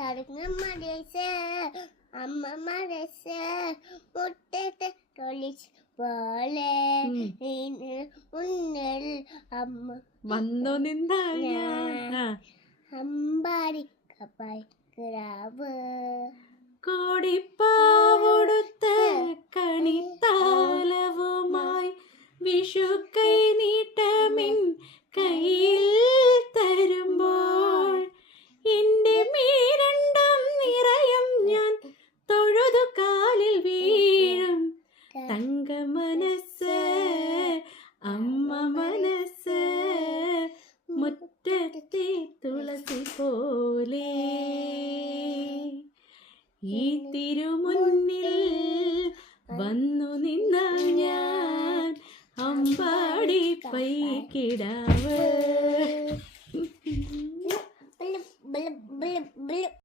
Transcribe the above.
തടങ്ങമ്മരസ് അമ്മ മനസ് മുട്ടത്തെ തൊളിച്ച് പോലെ മുന്നിൽ അമ്മ വന്നു നിന്നാ അമ്പാടി കപ്പായി കിടാവ് കോടിപ്പാവൊടുത്ത് കണിത്താലവുമായി വിഷു കൈ നീട്ടമിൻ കയ്യിൽ തരുമ്പോൾ എൻ്റെ മീരണ്ടം നിറയും ഞാൻ തൊഴുതു കാലിൽ വീഴും തങ്ക മനസ്സ് അമ്മ മനസ്സ് മുറ്റത്തെ തുളസി പോലെ ഈ തിരുമുന്നിൽ വന്നു നിന്ന ഞാൻ അമ്പാടി പൈക്കിടാവ്.